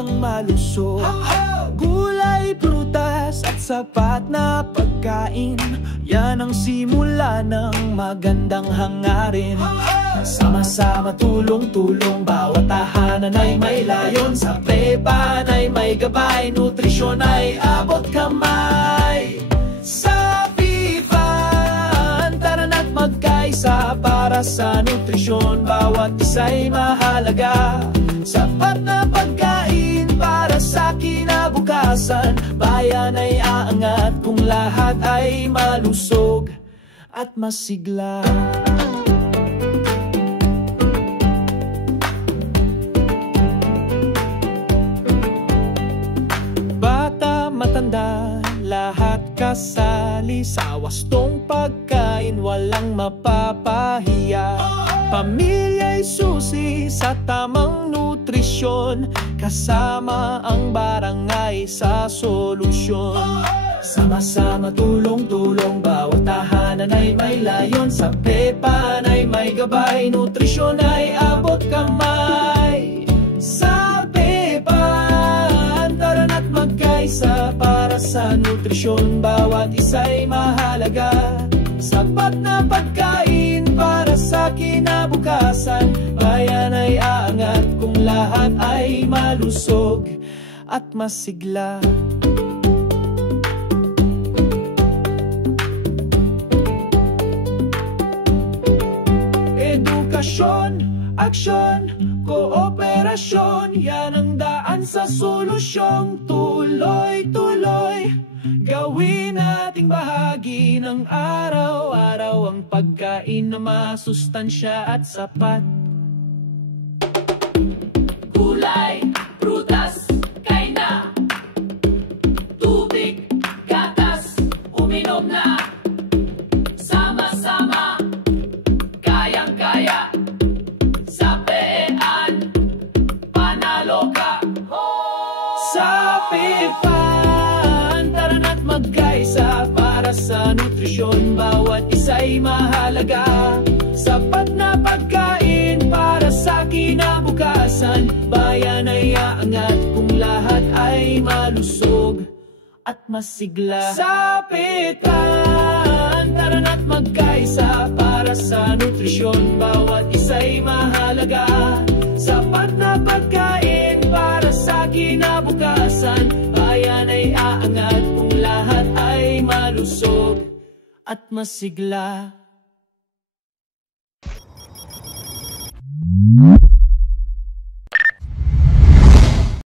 pambansang malusog. Gulay, prutas at sapat na pagkain, yan ang simula ng magandang hangarin. Sama-sama, tulong-tulong, bawat tahanan ay may layon. Sa prepan ay may gabay, nutrisyon ay abot kamay. Sa PFAN, tara na't magkaisa para sa nutrisyon, bawat isa'y mahalaga. Sapat na pagkain para sa kinabukasan, bayan ay aangat kung lahat ay malusog at masigla. Bata, matanda, lahat kasali sa wastong pagkain, walang mapapahiya. Pamilya'y susi sa tamang nutrisyon, kasama ang barangay sa solusyon. Sama-sama, tulong-tulong, bawat tahanan ay may layon. Sa PFAN ay may gabay, nutrisyon ay abot kamay. Sa PFAN, tara na't magkaisa para sa nutrisyon, bawat isa'y mahalaga. Sapat na pagkain para sa kinabukasan, bayan ay aangat kung lahat ay malusog at masigla. Edukasyon, aksyon, kooperasyon, yan ang daan sa solusyong tuloy-tuloy. Gawin nating bahagi ng araw-araw ang pagkain na masustansya at sapat. Gulay, prutas, kain na. Tubig, gatas, uminom na. Sama-sama, kayang-kaya. Sa PFAN, panalo ka. Sa PFAN, tara na't magkaisa para sa nutrisyon, bawat isa'y mahalaga. Sapat na pagkain para sa kinabukasan, bayan ay aangat kung lahat ay malusog at masigla. Sa PFAN, tara na't magkaisa para sa nutrisyon, bawat isa'y mahalaga. Sapat na pagkain para sa kinabukasan, bayan ay aangat kung lahat ay malusog at masigla.